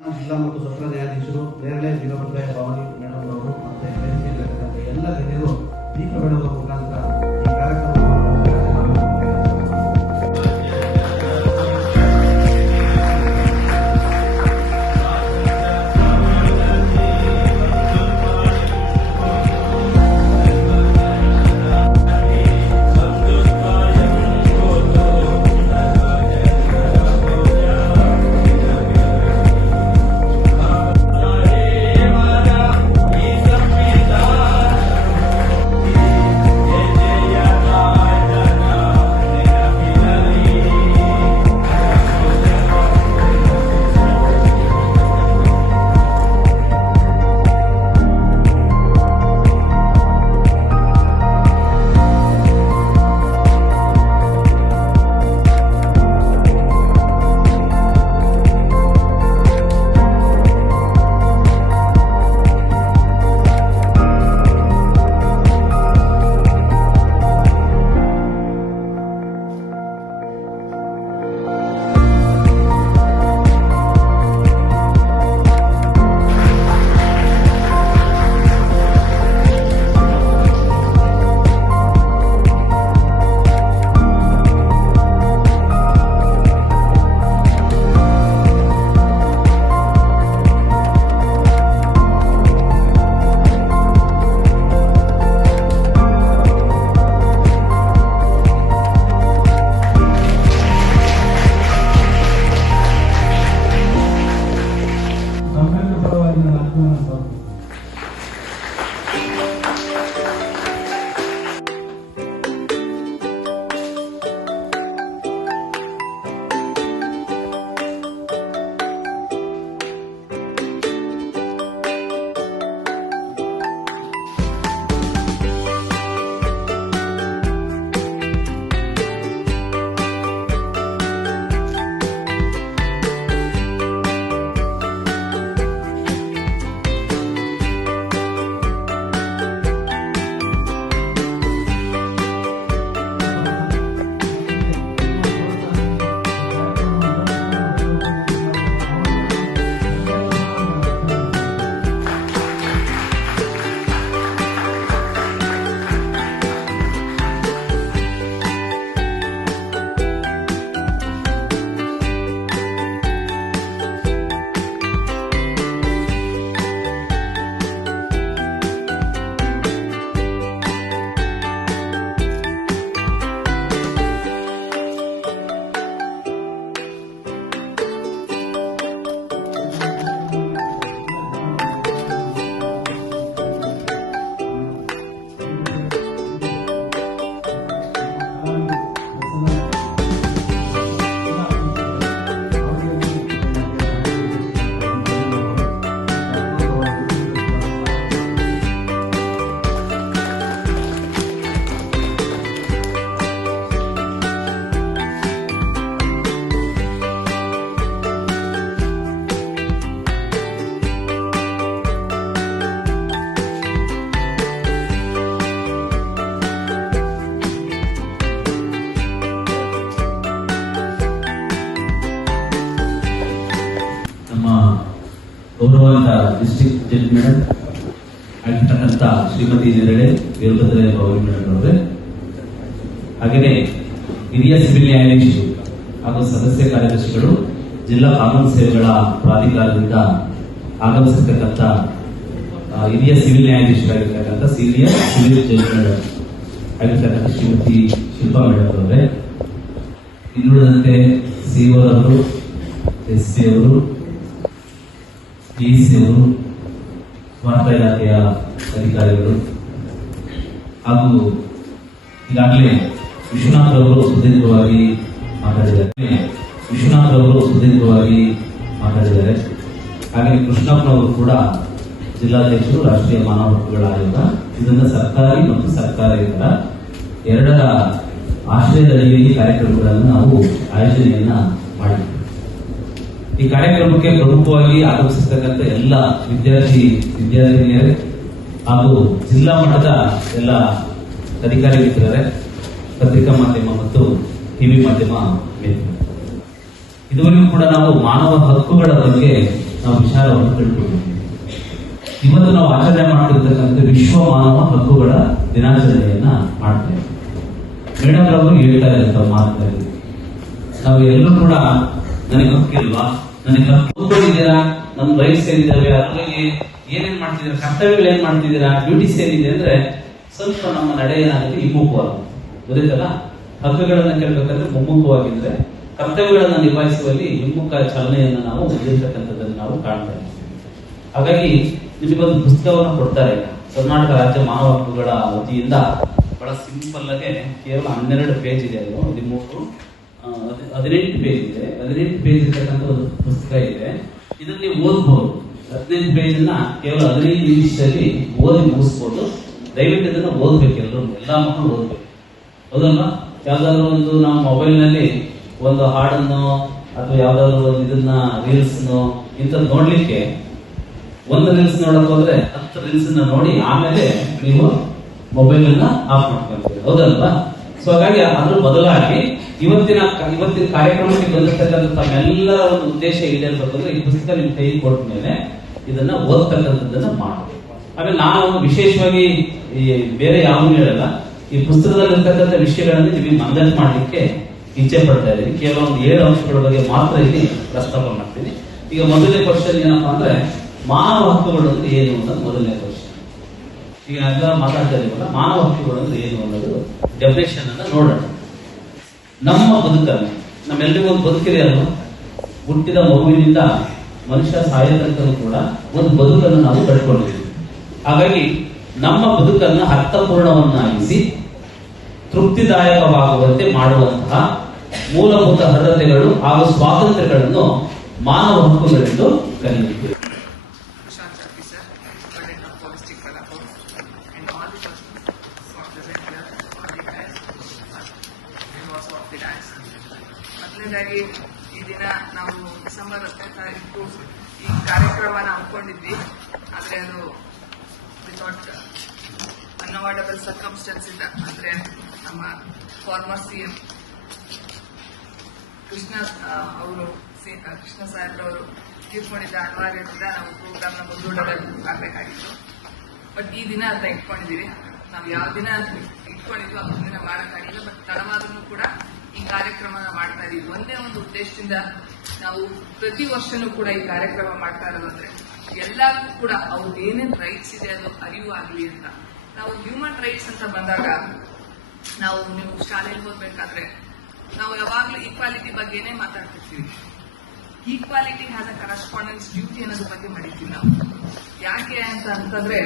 ಜಿಲ್ಲಾ ಮತ್ತು ಸತ್ರ ನ್ಯಾಯಾಧೀಶರು ನೇರಳೆ ವೀರಭದ್ರಯ್ಯ ಭವಾನಿ ಮೇಡಮ್ ಅವರು ಮತ್ತೆ ಎಲ್ಲ ಗಣ್ಯರು ದೀಪ ಬೆಳಗುವ ಮುಖಾಂತರ ಗೌರವಾನ್ವಿತ ಡಿಸ್ಟ್ರಿಕ್ಟ್ ಜಡ್ಜ್ ಮೇಡಮ್ ಆಗಿರ್ತಕ್ಕಂಥ ಶ್ರೀಮತಿ ನೆರಳೆ ವೀರಭದ್ರ ಭವಾನಿ ಮೇಡಮ್ ಅವರೇ. ಹಾಗೆಯೇ ಹಿರಿಯ ಸಿವಿಲ್ ನ್ಯಾಯಾಧೀಶರು ಹಾಗೂ ಸದಸ್ಯ ಕಾರ್ಯದರ್ಶಿಗಳು, ಜಿಲ್ಲಾ ಕಾನೂನು ಸೇವೆಗಳ ಪ್ರಾಧಿಕಾರದಿಂದ ಆಗಮಿಸಿರ್ತಕ್ಕಂಥ ಹಿರಿಯ ಸಿವಿಲ್ ನ್ಯಾಯಾಧೀಶರಾಗಿರ್ತಕ್ಕಂಥ ಸೀನಿಯರ್ ಸಿವಿಲ್ ಜಡ್ಜ್ ಮೇಡಮ್ ಆಗಿರ್ತಕ್ಕಂಥ ಶ್ರೀಮತಿ ಶಿಲ್ಪಾ ಮೇಡಮ್ ಅವರೇ. ಇನ್ನುಳಿದಂತೆ ಸಿಒ ಅವರು ಎಸ್ ಸಿ ಅವರು ಡಿಸಿ ಅವರು ವಾರ್ತಾ ಇಲಾಖೆಯ ಅಧಿಕಾರಿಗಳು ಹಾಗೂ ಈಗಾಗಲೇ ವಿಶ್ವನಾಥ್ ಅವರು ಸುದೀರ್ಘವಾಗಿ ಮಾತಾಡಿದ್ದಾರೆ. ವಿಶ್ವನಾಥ್ ಅವರು ಸುದೀರ್ಘವಾಗಿ ಮಾತಾಡಿದ್ದಾರೆ. ಹಾಗೆ ಕೃಷ್ಣಪ್ಪನವರು ಕೂಡ ಜಿಲ್ಲಾಧ್ಯಕ್ಷರು, ರಾಷ್ಟ್ರೀಯ ಮಾನವ ಹಕ್ಕುಗಳ ಆಯೋಗ, ಇದನ್ನು ಸರ್ಕಾರಿ ಮತ್ತು ಸರ್ಕಾರೇತರ ಎರಡರ ಆಶ್ರಯದಡಿಯಲ್ಲಿ ಕಾರ್ಯಕ್ರಮಗಳನ್ನು ನಾವು ಆಯೋಜನೆಯನ್ನ ಮಾಡಿದ್ವಿ ಈ ಕಾರ್ಯಕ್ರಮಕ್ಕೆ ಪ್ರಮುಖವಾಗಿ ಆಗಮಿಸಿರ್ತಕ್ಕಂಥ ಎಲ್ಲ ವಿದ್ಯಾರ್ಥಿ, ವಿದ್ಯಾರ್ಥಿನಿಯರೇ ಹಾಗೂ ಜಿಲ್ಲಾ ಮಟ್ಟದ ಎಲ್ಲ ಅಧಿಕಾರಿಗಳಿದ್ದಾರೆ. ಪತ್ರಿಕಾ ಮಾಧ್ಯಮ ಮತ್ತು ಟಿವಿ ಮಾಧ್ಯಮ ಇದುವರೆಗೂ ಕೂಡ ನಾವು ಮಾನವ ಹಕ್ಕುಗಳ ಬಗ್ಗೆ ನಾವು ವಿಚಾರವನ್ನು ತಿಳ್ಕೊಂಡಿದ್ದೀವಿ. ಇವತ್ತು ನಾವು ಆಚರಣೆ ಮಾಡ್ತಿರ್ತಕ್ಕಂಥ ವಿಶ್ವ ಮಾನವ ಹಕ್ಕುಗಳ ದಿನಾಚರಣೆಯನ್ನ ಮಾಡ್ತೇವೆ ಮೇಡಮ್ ಅವರು ಹೇಳ್ತಾ ಇದ್ದಂತ ನಾವು ಎಲ್ಲರೂ ಕೂಡ ನನಗೆ ಹಕ್ಕಿಲ್ವಾ? ನನಗೆ ಓದ್ಕೊಂಡಿದ್ದೀರಾ? ನಮ್ಮ ರೈಟ್ಸ್ ಏನಿದ್ದಾವೆ ಅದ್ರಲ್ಲಿ ಏನೇನ್ ಮಾಡ್ತಿದ್ದೀರಾ? ಕರ್ತವ್ಯಗಳು ಏನ್ ಮಾಡ್ತಿದ್ದೀರಾ? ಡ್ಯೂಟೀಸ್ ಏನಿದೆ ಅಂದ್ರೆ ಸ್ವಲ್ಪ ನಮ್ಮ ನಡೆ ಏನಾಗುತ್ತೆ ಹಿಮ್ಮುಖವಾಗುತ್ತೆ ಗೊತ್ತಲ್ಲ ಹಕ್ಕುಗಳನ್ನ ಕೇಳ್ಬೇಕಂದ್ರೆ ಮುಮ್ಮುಖವಾಗಿದ್ರೆ ಕರ್ತವ್ಯಗಳನ್ನ ನಿಭಾಯಿಸುವಲ್ಲಿ ಹಿಮ್ಮುಖ ಚಲನೆಯನ್ನ ನಾವು ಹೊಂದಿರತಕ್ಕಂಥದ್ದನ್ನು ನಾವು ಕಾಣ್ತಾ ಇದ್ದೀವಿ. ಹಾಗಾಗಿ ಒಂದು ಪುಸ್ತಕವನ್ನು ಕೊಡ್ತಾರೆ. ಕರ್ನಾಟಕ ರಾಜ್ಯ ಮಾನವ ಹಕ್ಕುಗಳ ವತಿಯಿಂದ ಬಹಳ ಸಿಂಪಲ್ ಆಗಿ ಕೇವಲ ಹನ್ನೆರಡು ಪೇಜ್ ಇದೆ ಅದು. ಹದಿಮೂರು ಹದಿನೆಂಟು ಪೇಜ್ ಇದೆ. ಹದಿನೆಂಟು ಪೇಜ್ ಇರ್ತಕ್ಕಂಥ ಒಂದು ಪುಸ್ತಕ ಇದೆ. ಇದನ್ನ ನೀವು ಓದ್ಬೋದು. ಹದಿನೆಂಟು ಪೇಜ್ ಅನ್ನ ಕೇವಲ ಹದಿನೈದು ನಿಮಿಷದಲ್ಲಿ ಓದಿ ಮುಗಿಸ್ಬೋದು. ದಯವಿಟ್ಟು ಅದನ್ನ ಓದ್ಬೇಕು ಎಲ್ಲರೂ ಎಲ್ಲ ಮಕ್ಕಳು ಓದ್ಬೇಕು. ಹೌದಲ್ವಾ? ಯಾವ್ದಾದ್ರು ಒಂದು ನಾವು ಮೊಬೈಲ್ನಲ್ಲಿ ಒಂದು ಹಾಡನ್ನು ಅಥವಾ ಯಾವ್ದಾದ್ರು ಒಂದು ಇದನ್ನ ರೀಲ್ಸ್ ಇಂಥದ್ದು ನೋಡ್ಲಿಕ್ಕೆ ಒಂದು ರೀಲ್ಸ್ ನೋಡಕ್ ಹೋದ್ರೆ ಹತ್ತು ರೀಲ್ಸ್ ನೋಡಿ ಆಮೇಲೆ ನೀವು ಮೊಬೈಲ್ ಅನ್ನ ಆಫ್ ಮಾಡ್ಕೊಂತೀವಿ ಹೌದಲ್ವಾ? ಸೊ ಹಾಗಾಗಿ ಅದ್ರ ಬದಲಾಗಿ ಇವತ್ತಿನ ಇವತ್ತಿನ ಕಾರ್ಯಕ್ರಮಕ್ಕೆ ಬಂದಿರ್ತಕ್ಕಂಥ ತಮ್ಮೆಲ್ಲರ ಒಂದು ಉದ್ದೇಶ ಈಡೇರ್ಬೇಕು ಅಂದ್ರೆ ಈ ಪುಸ್ತಕ ನಿಮ್ ಕೈ ಕೊಟ್ಟ ಮೇಲೆ ಇದನ್ನ ಓದ್ತಕ್ಕಂಥದ್ದನ್ನ ಮಾಡಬೇಕು. ಆಮೇಲೆ ನಾನು ವಿಶೇಷವಾಗಿ ಬೇರೆ ಯಾವನ್ನೂ ಹೇಳಲ್ಲ, ಈ ಪುಸ್ತಕದಲ್ಲಿ ಇರ್ತಕ್ಕಂಥ ವಿಷಯಗಳನ್ನು ನಿಮಗೆ ಮಂದನೆ ಮಾಡಲಿಕ್ಕೆ ಇಚ್ಛೆ ಪಡ್ತಾ ಇದ್ದೀನಿ. ಕೇವಲ ಒಂದು ಏಳು ಅಂಶಗಳ ಬಗ್ಗೆ ಮಾತ್ರ ಇಲ್ಲಿ ಪ್ರಸ್ತಾಪ ಮಾಡ್ತೀನಿ. ಈಗ ಮೊದಲನೇ ಕ್ವಶನ್ ಏನಪ್ಪಾ ಅಂದ್ರೆ, ಮಾನವ ಹಕ್ಕುಗಳು ಅಂದ್ರೆ ಏನು ಅಂತ ಮೊದಲನೇ ಕ್ವಶನ್ ಈಗ ಎಲ್ಲ ಮಾತಾಡ್ತಾ ಇದೀವಲ್ಲ ಮಾನವ ಹಕ್ಕುಗಳು ಅಂದ್ರೆ ಏನು ಅನ್ನೋದು ಡೆಫಿನೇಷನ್ ಅನ್ನ ನೋಡೋಣ. ನಮ್ಮ ಬದುಕನ್ನು ನಮ್ಮೆಲ್ಲರಿಗೂ ಒಂದು ಬದುಕಿದೆ ಅಲ್ವಾ? ಹುಟ್ಟಿದ ಮಗುವಿನಿಂದ ಮನುಷ್ಯ ಸಾಯತಕ್ಕೂ ಕೂಡ ಒಂದು ಬದುಕನ್ನು ನಾವು ಕಳ್ಕೊಂಡಿದ್ದೀವಿ ಹಾಗಾಗಿ ನಮ್ಮ ಬದುಕನ್ನು ಅರ್ಥಪೂರ್ಣವನ್ನಾಗಿಸಿ, ತೃಪ್ತಿದಾಯಕವಾಗುವಂತೆ ಮಾಡುವಂತಹ ಮೂಲಭೂತ ಅರ್ಹತೆಗಳು ಹಾಗೂ ಸ್ವಾತಂತ್ರ್ಯಗಳನ್ನು ಮಾನವ ಹಕ್ಕುಗಳೆಂದು ಕರೆಯುತ್ತೇವೆ ಮೊದಲನೇದಾಗಿ ಈ ದಿನ ನಾವು ಡಿಸೆಂಬರ್ ಹತ್ತನೇ ತಾರೀಕು ಈ ಕಾರ್ಯಕ್ರಮನ ಹಮ್ಮಿಕೊಂಡಿದ್ವಿ. ಆದರೆ ಅದು ವಿತೌಟ್ ಅನ್ಅವಾಯ್ಡಬಲ್ ಸರ್ಕಮ್ಸ್ಟೆನ್ಸ್ ಇಂದ ಅಂದ್ರೆ ನಮ್ಮ ಫಾರ್ಮರ್ ಸಿ ಎಂ ಕೃಷ್ಣ ಅವರು ಕೃಷ್ಣ ಸಾಹೇಬ್ರವರು ತೀರ್ಕೊಂಡಿದ್ದ ಅನಿವಾರ್ಯದಿಂದ ನಾವು ಪ್ರೋಗ್ರಾಮ್ನ ಮುಂದೂಡಬೇಕಾಗಿತ್ತು ಬಟ್ ಈ ದಿನ ಅಂತ ಇಟ್ಕೊಂಡಿದ್ದೀವಿ ನಾವು ಯಾವ ದಿನ ಇಟ್ಕೊಂಡಿದ್ವಿ ದಿನ ಮಾಡೋಕ್ಕಾಗಿಲ್ಲ. ಬಟ್ ತಡವಾದ್ರೂ ಕೂಡ ಈ ಕಾರ್ಯಕ್ರಮನ ಮಾಡ್ತಾ ಇದೀವಿ. ಒಂದೇ ಒಂದು ಉದ್ದೇಶದಿಂದ ನಾವು ಪ್ರತಿ ವರ್ಷನೂ ಕೂಡ ಈ ಕಾರ್ಯಕ್ರಮ ಮಾಡ್ತಾ ಇರೋದಂದ್ರೆ ಎಲ್ಲರಿಗೂ ಕೂಡ ಅವ್ರಿಗೆ ಏನೇನ್ ರೈಟ್ಸ್ ಇದೆ ಅದು ಅರಿವು ಆಗಲಿ ಅಂತ. ನಾವು ಹ್ಯೂಮನ್ ರೈಟ್ಸ್ ಅಂತ ಬಂದಾಗ ನಾವು ನೀವು ಶಾಲೆಯಲ್ಲಿ ಹೋಗ್ಬೇಕಾದ್ರೆ ನಾವು ಯಾವಾಗಲೂ ಈಕ್ವಾಲಿಟಿ ಬಗ್ಗೆನೇ ಮಾತಾಡ್ತಿರ್ತೀವಿ. Equality has a correspondence duty ಅನ್ನೋದ್ರ ಬಗ್ಗೆ ಮಾಡಿದ್ದೀವಿ ನಾವು. ಯಾಕೆ ಅಂತ ಅಂತಂದ್ರೆ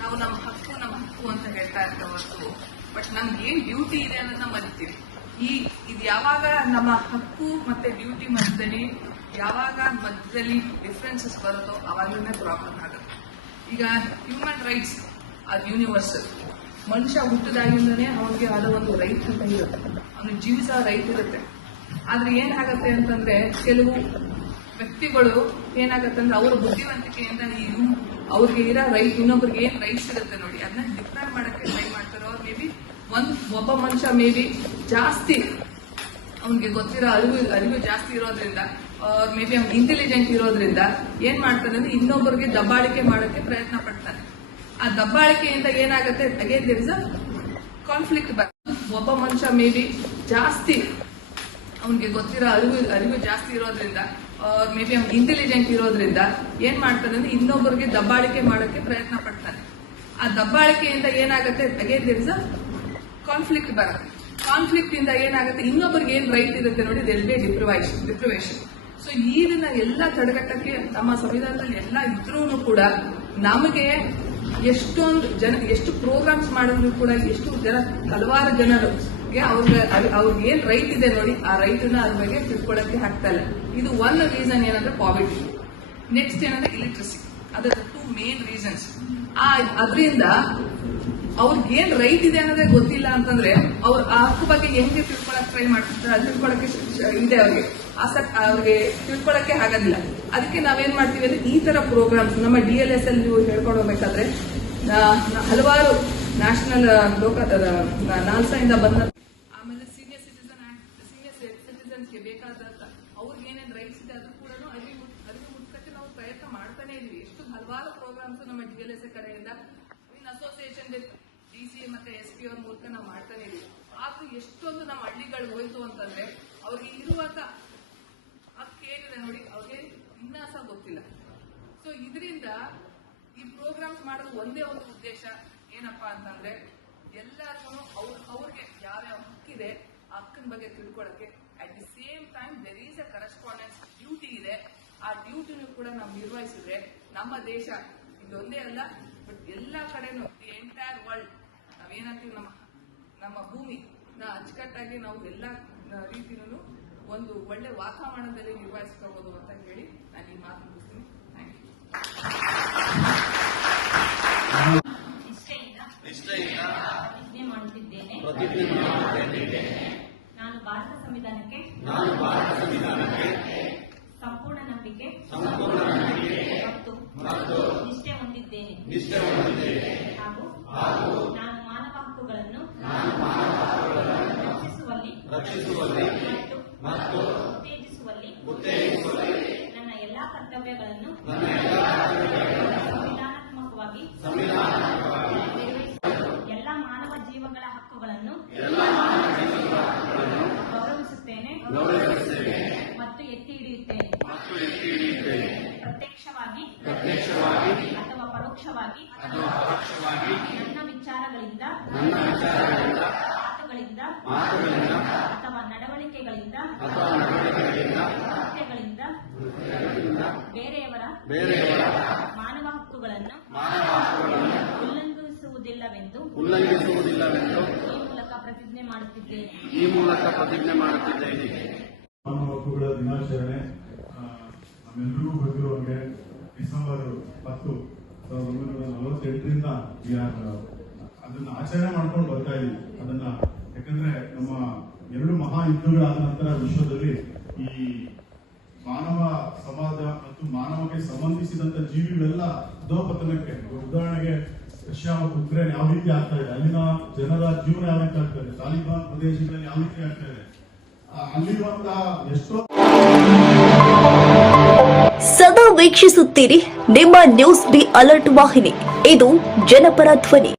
ನಾವು ನಮ್ಮ ಹಕ್ಕು ನಮ್ಮ ಹಕ್ಕು ಅಂತ ಹೇಳ್ತಾ ಇರ್ತೇವೆ ಬಟ್ ನಮ್ಗೆ ಏನ್ ಡ್ಯೂಟಿ ಇದೆ ಅನ್ನೋದನ್ನ ಮರಿತೀವಿ. ಈ ಇದು ಯಾವಾಗ ನಮ್ಮ ಹಕ್ಕು ಮತ್ತೆ ಡ್ಯೂಟಿ ಮಧ್ಯದಲ್ಲಿ, ಯಾವಾಗ ಮಧ್ಯದಲ್ಲಿ ಡಿಫ್ರೆನ್ಸಸ್ ಬರುತ್ತೋ ಅವಾಗಲೇ ಪ್ರಾಬ್ಲಮ್ ಆಗುತ್ತೆ. ಈಗ ಹ್ಯೂಮನ್ ರೈಟ್ಸ್ ಅದು ಯೂನಿವರ್ಸಲ್ ಮನುಷ್ಯ ಹುಟ್ಟಿದಾಗಿಂದನೇ ಅವನಿಗೆ ಆದ ಒಂದು ರೈಟ್ ಅಂತ ಇರುತ್ತೆ. ಅವನು ಜೀವಿಸೋ ರೈಟ್ ಇರುತ್ತೆ. ಆದ್ರೆ ಏನಾಗತ್ತೆ ಅಂತಂದ್ರೆ ಕೆಲವು ವ್ಯಕ್ತಿಗಳು ಏನಾಗತ್ತೆ ಅಂದ್ರೆ ಅವರ ಬುದ್ಧಿವಂತಿಕೆಯಿಂದ ಏನು ಅವ್ರಿಗೆ ಇರೋ ರೈಟ್ ಇನ್ನೊಬ್ರಿಗೆ ಏನ್ ರೈಟ್ಸ್ ಸಿಗುತ್ತೆ ನೋಡಿ, ಅದನ್ನ ಡಿಫ್ರೈನ್ ಮಾಡಕ್ಕೆ ಟ್ರೈ ಮಾಡ್ತಾರೆ ಮೇ ಬಿ ಒಂದ್ ಒಬ್ಬ ಮನುಷ್ಯ ಮೇ ಬಿ ಜಾಸ್ತಿ ಅವನಿಗೆ ಗೊತ್ತಿರೋ ಅರಿವು ಅರಿವು ಜಾಸ್ತಿ ಇರೋದ್ರಿಂದ ಮೇ ಬಿ ಅವ್ನು ಇಂಟೆಲಿಜೆಂಟ್ ಇರೋದ್ರಿಂದ ಏನ್ ಮಾಡ್ತಾನೆ ಅಂದ್ರೆ ಇನ್ನೊಬ್ಬರಿಗೆ ದಬ್ಬಾಳಿಕೆ ಮಾಡೋಕ್ಕೆ ಪ್ರಯತ್ನ ಪಡ್ತಾನೆ. ಆ ದಬ್ಬಾಳಿಕೆಯಿಂದ ಏನಾಗುತ್ತೆ again there is a conflict ಒಬ್ಬ ಮನುಷ್ಯ ಮೇ ಬಿ ಜಾಸ್ತಿ ಅವನಿಗೆ ಗೊತ್ತಿರೋ ಅರಿವು ಅರಿವು ಜಾಸ್ತಿ ಇರೋದ್ರಿಂದ ಮೇ ಬಿ ಅವ್ನು ಇಂಟೆಲಿಜೆಂಟ್ ಇರೋದ್ರಿಂದ ಏನ್ ಮಾಡ್ತಾನೆ ಅಂದ್ರೆ ಇನ್ನೊಬ್ಬರಿಗೆ ದಬ್ಬಾಳಿಕೆ ಮಾಡೋಕ್ಕೆ ಪ್ರಯತ್ನ ಪಡ್ತಾನೆ. ಆ ದಬ್ಬಾಳಿಕೆಯಿಂದ ಏನಾಗುತ್ತೆ again there is a conflict ಬರುತ್ತೆ. ಕಾನ್ಫ್ಲಿಕ್ಟ್ ಇಂದ ಏನಾಗುತ್ತೆ? ಇನ್ನೊಬ್ಬರಿಗೆ ಏನ್ ರೈಟ್ ಇರುತ್ತೆ ನೋಡಿ ಬಿ ಡಿಪ್ರಿವೈಷನ್ ಡಿಪ್ರಿವೇಷನ್ ಸೊ ಇದನ್ನ ಎಲ್ಲ ತಡೆಗಟ್ಟಕ್ಕೆ ನಮ್ಮ ಸಂವಿಧಾನದಲ್ಲಿ ಎಲ್ಲ ಇದ್ರೂ ಕೂಡ ನಮಗೆ ಎಷ್ಟೊಂದು ಜನ, ಎಷ್ಟು ಪ್ರೋಗ್ರಾಮ್ಸ್ ಮಾಡಿದ್ರು ಕೂಡ, ಎಷ್ಟು ಜನ, ಹಲವಾರು ಜನರು ಅವ್ರಿಗೆ ಅವ್ರಿಗೆ ಏನ್ ರೈಟ್ ಇದೆ ನೋಡಿ, ಆ ರೈಟನ್ನ ಅದ್ರ ಬಗ್ಗೆ ತಿಳ್ಕೊಳ್ಳಕ್ಕೆ ಆಗ್ತಾ ಇಲ್ಲ. ಇದು ಒನ್ ರೀಸನ್ ಏನಂದ್ರೆ ಪಾವಿಟಿ ನೆಕ್ಸ್ಟ್ ಏನಂದ್ರೆ ಇಲಿಟ್ರಸಿ ಅದರ ಟೂ ಮೇನ್ ರೀಸನ್ಸ್ ಆ, ಅದರಿಂದ ಅವ್ರಿಗೆ ಏನ್ ರೈಟ್ ಇದೆ ಅನ್ನೋದೇ ಗೊತ್ತಿಲ್ಲ ಅಂತಂದ್ರೆ ಅವ್ರ ಆ ಹಕ್ಕು ಬಗ್ಗೆ ಹೆಂಗೆ ತಿಳ್ಕೊಳಕ್ ಟ್ರೈ ಮಾಡ್ತಾರೆ ತಿಳ್ಕೊಳಕ್ಕೆ ಇದೆ ಅವ್ರಿಗೆ. ಆಸಕ್ತಿ ಅವ್ರಿಗೆ ತಿಳ್ಕೊಳಕ್ಕೆ ಆಗೋದಿಲ್ಲ ಅದಕ್ಕೆ ನಾವೇನ್ ಮಾಡ್ತೀವಿ ಅಂದ್ರೆ ಈ ತರ ಪ್ರೋಗ್ರಾಮ್ಸ್ ನಮ್ಮ ಡಿ ಎಲ್ ಎಸ್ ಅಲ್ಲಿ ನೀವು ಹೇಳ್ಕೊಂಡು ಹೋಗ್ಬೇಕಾದ್ರೆ ಹಲವಾರು ನ್ಯಾಷನಲ್ ಲೋಕ ನಾಲ್ಸಾ ಇಂದ ಬಂದ ಆಮೇಲೆ ಸೀನಿಯರ್ ಸಿಟಿಸನ್ ಆಕ್ಟ್ ಸೀನಿಯರ್ ಸಿಟಿಸನ್ಸ್ಗೆ ಬೇಕಾದಂತ ಅವ್ರಿಗೆ ಏನೇನು ರೈಟ್ಸ್ ಇದೆ ಅದು ಕೂಡ ಅರಿವು ಅರಿವು ಮುಟ್ಕಕ್ಕೆ ನಾವು ಪ್ರಯತ್ನ ಮಾಡ್ತಾನೆ ಇದೀವಿ ಎಷ್ಟು ಹಲವಾರು ಪ್ರೋಗ್ರಾಮ್ಸ್ ನಮ್ಮ ಡಿ ಎಲ್ ಎಸ್ ಕಡೆಯಿಂದ ಇನ್ ಅಸೋಸಿಯೇಷನ್ ಡಿ ಸಿ ಮತ್ತೆ ಎಸ್ ಪಿ ಅವ್ರ ಮೂಲಕ ನಾವು ಮಾಡ್ತಾನೆ ಇದೀವಿ ಆದ್ರೂ ಎಷ್ಟೊಂದು ನಮ್ಮ ಹಳ್ಳಿಗಳು ಹೋಯ್ತು ಅಂತಂದ್ರೆ ಅವ್ರಿಗೆ ಇರುವಾಗ ಏನಿದೆ ನೋಡಿ ಅವ್ರಿಗೆ ವಿನ್ಯಾಸ ಗೊತ್ತಿಲ್ಲ. ಸೊ ಇದರಿಂದ ಈ ಪ್ರೋಗ್ರಾಮ್ಸ್ ಮಾಡೋದು ಒಂದೇ ಒಂದು ಉದ್ದೇಶ, ಏನಪ್ಪಾ ಅಂತಂದ್ರೆ ಎಲ್ಲರಿಗೂ ಅವ್ರ, ಅವ್ರಿಗೆ ಯಾವ್ಯಾವ ಹಕ್ಕಿದೆ ಆ ಹಕ್ಕಿನ ಬಗ್ಗೆ ತಿಳ್ಕೊಳಕ್ಕೆ at the same time there is a correspondence duty ಇದೆ. ಆ ಡ್ಯೂಟಿನೂ ಕೂಡ ನಾವು ನಿರ್ವಹಿಸಿದ್ರೆ ನಮ್ಮ ದೇಶ ಇದೊಂದೇ ಅಲ್ಲ ಬಟ್ ಎಲ್ಲಾ ಕಡೆನೂ ದಿ ಎಂಟೈರ್ ವರ್ಲ್ಡ್ ನಾವೇನಂತೀವಿ ನಮ್ಮ ನಮ್ಮ ಭೂಮಿ ಅಚ್ಚುಕಟ್ಟಾಗಿ ನಾವು ಎಲ್ಲ ರೀತಿನೂ ಒಂದು ಒಳ್ಳೆ ವಾತಾವರಣದಲ್ಲಿ ನಿರ್ವಹಿಸ್ಕೋಬಹುದು ಅಂತ ಹೇಳಿ ನಾನು ಈ ಮಾತು ಮುಗಿಸ್ತೀನಿ. ಥ್ಯಾಂಕ್ ಯು ಸಂವಿಧಾನಕ್ಕೆ ನಾನು ಭಾರತ ಸಂವಿಧಾನಕ್ಕೆ ಸಂಪೂರ್ಣ ನಂಬಿಕೆ ಮತ್ತು ನಿಷ್ಠೆ ಹೊಂದಿದ್ದೇನೆ. ಹಾಗೂ ನಾನು ಮಾನವ ಹಕ್ಕುಗಳನ್ನು ರಕ್ಷಿಸುವಲ್ಲಿ ಮತ್ತು ಉತ್ತೇಜಿಸುವಲ್ಲಿ ನನ್ನ ಎಲ್ಲಾ ಕರ್ತವ್ಯಗಳನ್ನು ಸಂವಿಧಾನಾತ್ಮಕವಾಗಿ ಎಲ್ಲ ಮಾನವ ಜೀವಗಳ ಹಕ್ಕುಗಳನ್ನು ಗೌರವಿಸುತ್ತೇನೆ ಮತ್ತು ಎತ್ತಿ ಹಿಡಿಯುತ್ತೇನೆ. ಪ್ರತ್ಯಕ್ಷವಾಗಿ ಅಥವಾ ಪರೋಕ್ಷವಾಗಿ ನನ್ನ ವಿಚಾರಗಳಿಂದ ಮಾತುಗಳಿಂದ ಅಥವಾ ನಡವಳಿಕೆಗಳಿಂದ ಕೃತ್ಯಗಳಿಂದ ಬೇರೆಯವರ ಮಾನವ ಹಕ್ಕುಗಳನ್ನು ಉಲ್ಲಂಘಿಸುವುದಿಲ್ಲವೆಂದು ಉಲ್ಲಂಘಿಸುವುದಿಲ್ಲವೆಂದು ಈ ಮೂಲಕ ಪ್ರತಿಜ್ಞೆ ಮಾಡುತ್ತಿದ್ದೇನೆ. ಈ ಮೂಲಕ ಪ್ರತಿಜ್ಞೆ ಮಾಡುತ್ತಿದ್ದೇನೆ. ಮಾನವ ಹಕ್ಕುಗಳ ದಿನಾಚರಣೆ ನಮ್ಮೆಲ್ಲರಿಗೂ ಗೊತ್ತಿರುವಂಗೆ ಡಿಸೆಂಬರ್ ಹತ್ತು ಸಾವಿರದ ಒಂಬೈನೂರ ನಲವತ್ತೆಂಟರಿಂದ ಅದನ್ನ ಆಚರಣೆ ಮಾಡ್ಕೊಂಡು ಬರ್ತಾ ಇದ್ದೀವಿ ಅದನ್ನ ಯಾಕಂದ್ರೆ ನಮ್ಮ ಎರಡು ಮಹಾ ಯುದ್ಧಗಳಾದ ನಂತರ ವಿಶ್ವದಲ್ಲಿ ಈ ಮಾನವ ಸಮಾಜ ಮತ್ತು ಮಾನವಕ್ಕೆ ಸಂಬಂಧಿಸಿದಂತ ಜೀವಿಗಳೆಲ್ಲ ಅಧೋಪತನಕ್ಕೆ ಉದಾಹರಣೆಗೆ ರಷ್ಯಾ ಮತ್ತು ಉಕ್ರೇನ್ ಯಾವ ರೀತಿ ಆಗ್ತಾ ಇದೆ? ಅಲ್ಲಿನ ಜನರ ಜೀವನ ಯಾವ ರೀತಿ ಆಗ್ತಾ ಇದೆ? ತಾಲಿಬಾನ್ ಪ್ರದೇಶಗಳಲ್ಲಿ ಯಾವ ರೀತಿ ಆಗ್ತಾ ಇದೆ? ಅಲ್ಲಿರುವಂತಹ ಎಷ್ಟೋ ಸದಾ ವೀಕ್ಷಿಸುತ್ತೀರಿ ನಿಮ್ಮ ನ್ಯೂಸ್ ಬಿ ಅಲರ್ಟ್ ವಾಹಿನಿ. ಇದು ಜನಪರ ಧ್ವನಿ.